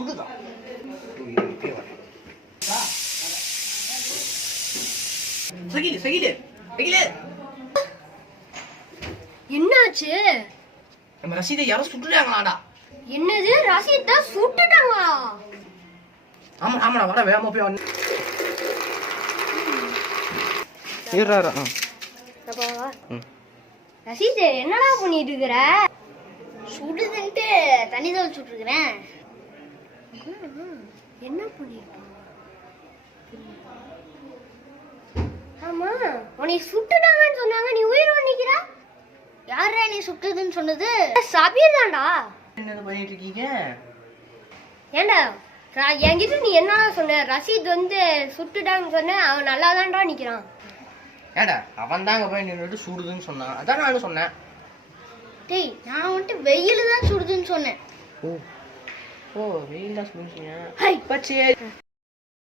சுடுதான். என்னாச்சு? நம்ம ரசீதை யாரோ சுட்டுட்டாங்களாடா. என்னது? ரசீதை சுட்டுட்டாங்களா? ஆமாடா வர வேகமா போய் வந்து ரசீது என்னடா பண்ணிட்டு இருக்கிற? சுடுதுன்ட்டு தண்ணி தான் சுட்டுருக்குறேன். என்ன பண்ணிருக்க? ஆமா, உன்னை சுட்டுட்டாங்கன்னு சொன்னாங்க, நீ உயிரோட நிக்கிற. யாரா நீ சுட்டுதுன்னு சொன்னது? சபீர் தான்டா. என்ன பண்ணிட்டு இருக்கீங்க? ஏண்டா என்கிட்ட நீ என்ன சொன்ன? ரசீத் வந்து சுட்டுட்டாங்கன்னு சொன்ன, அவன் நல்லா தான்டா நிக்கிறான். ஏடா அவன் தாங்க போய் நின்றுட்டு சுடுதுன்னு சொன்னான், அதான் நானும் சொன்னேன். டேய், நான் வந்துட்டு வெயில் தான் சுடுதுன்னு சொன்னேன். ஓ வெயில் தான் சுடுன்னு சொன்னேன். ஹை பச்சை